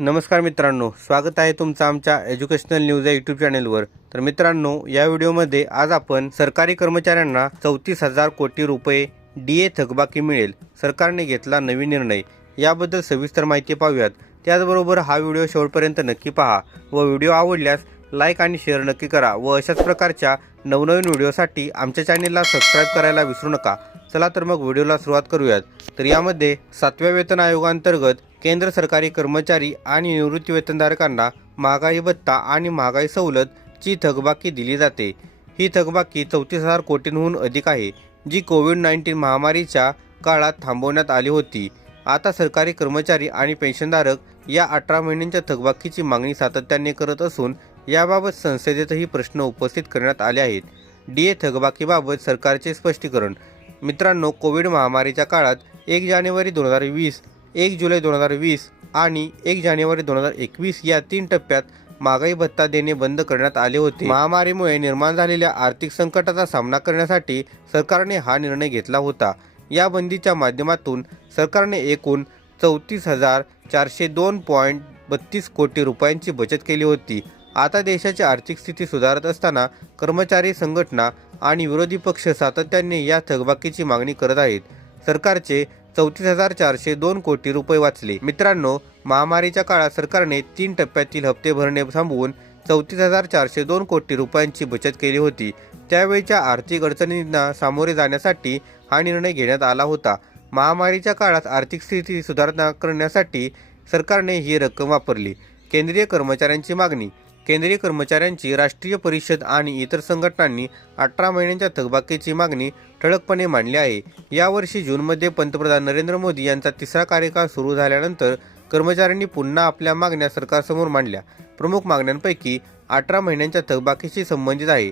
नमस्कार मित्रांनो स्वागत आहे तुमचं आमच्या एज्युकेशनल न्यूज या यूट्यूब चॅनेलवर. तर मित्रांनो या व्हिडिओमध्ये आज आपण सरकारी कर्मचाऱ्यांना चौतीस हजार कोटी रुपये डी ए थकबाकी मिळेल. सरकारने घेतला नवीन निर्णय. याबद्दल सविस्तर माहिती पाहूयात. त्याचबरोबर हा व्हिडिओ शेवटपर्यंत नक्की पहा व व्हिडिओ आवडल्यास लाईक आणि शेअर नक्की करा व अशाच प्रकारच्या नवनवीन व्हिडिओसाठी आमच्या चॅनेलला सबस्क्राईब करायला विसरू नका. चला तर मग व्हिडिओला सुरुवात करूयात. तर यामध्ये सातव्या वेतन आयोगांतर्गत केंद्र सरकारी कर्मचारी आणि निवृत्ती वेतनधारकांना महागाई भत्ता आणि महागाई सवलत ची थकबाकी दिली जाते. ही थकबाकी चौतीस हजार कोटींहून अधिक आहे जी कोविड नाईन्टीन महामारीच्या काळात थांबवण्यात आली होती. आता सरकारी कर्मचारी आणि पेन्शनधारक या अठरा महिन्यांच्या थकबाकीची मागणी सातत्याने करत असून याबाबत संसदेतही प्रश्न उपस्थित करण्यात आले आहेत. डी ए थकबाकीबाबत सरकारचे स्पष्टीकरण. मित्रांनो कोविड महामारीच्या काळात एक जानेवारी दोन हजार वीस एक जुलै दोन हजार वीस आणि एक जानेवारी दोन हजार एकवीस या तीन टप्प्यात महागाई भत्ता देणे बंद करण्यात आले होते. महामारीमुळे निर्माण झालेल्या आर्थिक संकटाचा सामना करण्यासाठी सरकारने हा निर्णय घेतला होता. या बंदीच्या माध्यमातून सरकारने एकूण चौतीस हजार चारशे दोन पॉईंट बत्तीस कोटी रुपयांची बचत केली होती. आता देशाची आर्थिक स्थिती सुधारत असताना कर्मचारी संघटना आणि विरोधी पक्ष सातत्याने या थकबाकीची मागणी करत आहेत. सरकारचे चौतीस हजार चारशे दोन कोटी रुपये वाचले. मित्रांनो महामारीच्या काळात सरकारने तीन टप्प्यातील हप्ते भरणे थांबवून चौतीस हजार चारशे दोन कोटी रुपयांची बचत केली होती. त्यावेळच्या आर्थिक अडचणींना सामोरे जाण्यासाठी हा निर्णय घेण्यात आला होता. महामारीच्या काळात आर्थिक स्थिती सुधारणा करण्यासाठी सरकारने ही रक्कम वापरली. केंद्रीय कर्मचाऱ्यांची मागणी केंद्रीय कर्मचाऱ्यांची राष्ट्रीय परिषद आणि इतर संघटनांनी अठरा महिन्यांच्या थकबाकीची मागणी ठळकपणे मांडली आहे. यावर्षी जूनमध्ये पंतप्रधान नरेंद्र मोदी यांचा तिसरा कार्यकाळ सुरू झाल्यानंतर कर्मचाऱ्यांनी पुन्हा आपल्या मागण्या सरकारसमोर मांडल्या. प्रमुख मागण्यांपैकी अठरा महिन्यांच्या थकबाकीशी संबंधित आहे.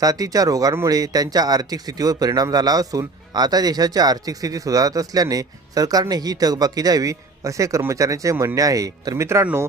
साथीच्या रोगांमुळे त्यांच्या आर्थिक स्थितीवर परिणाम झाला असून आता देशाची आर्थिक स्थिती सुधारत असल्याने सरकारने ही थकबाकी द्यावी असे कर्मचाऱ्यांचे म्हणणे आहे. तर मित्रांनो